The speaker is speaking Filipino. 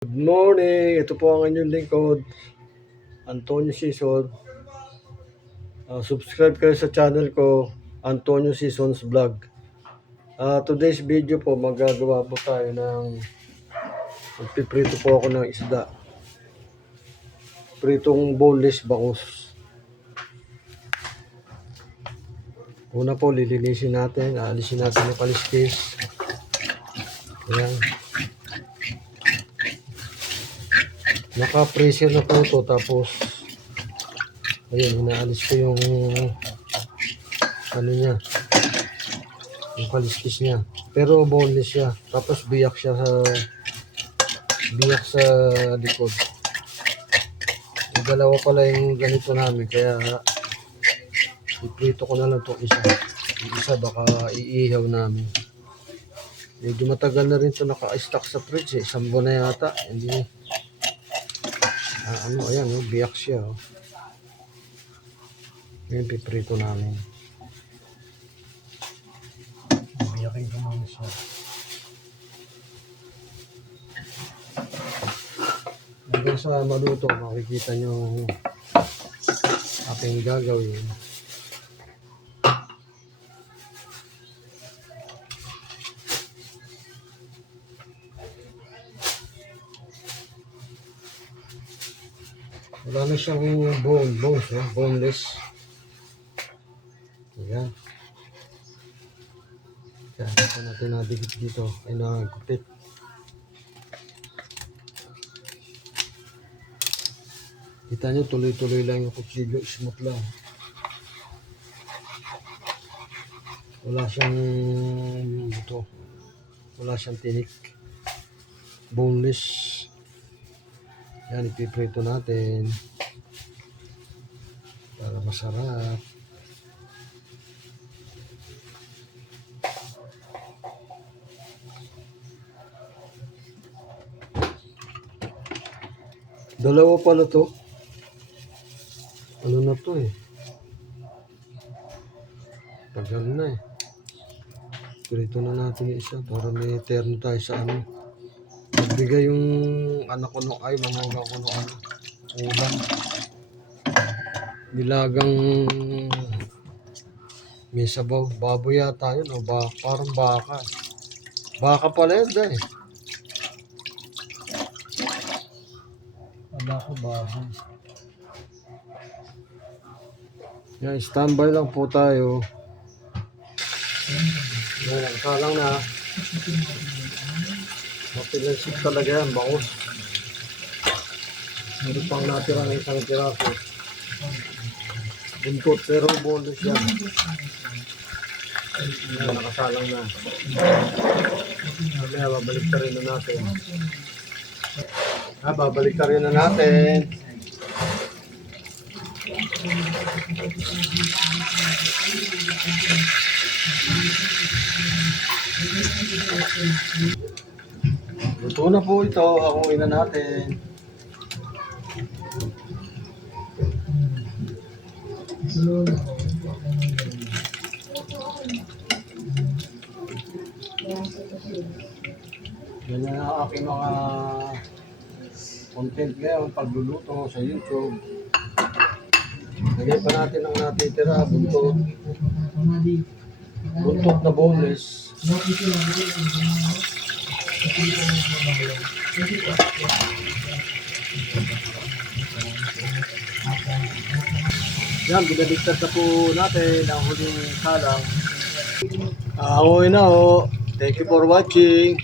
Good morning! Ito po ang inyong lingkod, Antonio Season. Subscribe kayo sa channel ko, Antonio Seasons Vlog. Today's video po, magagawa po tayo ng magpiprito po ako ng isda. Pritong boneless bangus. Una po, lilinisin natin, aalisin natin yung kaliskis. Ayan. Naka-pressure na po ito, tapos ayun, inaalis ko yung ano niya, yung kaliskis niya, pero boneless siya, tapos biyak sa likod. Yung dalawa pala yung ganito namin, kaya iprito ko na lang itong isa. Yung isa baka iihaw namin. Medyo matagal na rin ito naka-stock sa fridge, isang buwan na yata. Hindi ayan, biyak siya. Yan, piprito namin. Biyakin ko muna siya. Hanggang sa maluto, makikita nyo aking gagawin. Wala na siyang boneless. Ayan. Kaya ito natin nadikit dito. Ay nagkupit. Kita nyo, tuloy-tuloy lang yung kutsilyo. Smooth lang. Wala siyang buto. Wala siyang tinik. Boneless. Yan, ipiprito natin. Para masarap. Dalawa pala to. Ano na to eh. Tagal na eh. Prito na natin yung isa para may terno tayo sa ano. Nagbigay yung anak ko nung manugang ko nung ulam. Nilagang may sabaw. Baboy yata yun o parang baka. Baka pala yun dahil. Wala ko baboy. Yan, standby lang po tayo. Yan, kalang na. Mapilansip talaga yan, bangus. Meron pang natira ng isang tiraso. Buntot, pero bonus yan. Yan, nakasalang na. Mamaya, babalik ka rin na natin. Babalik ka rin na natin. Luto na po ito. Hakuin na natin. Yan ang aking mga content ngayon pagluluto sa YouTube. Lagay pa natin ang natitira, buntot na boneless. Yan, binaligtad na po natin ang huling salang. Ahoy na ho. Thank you for watching.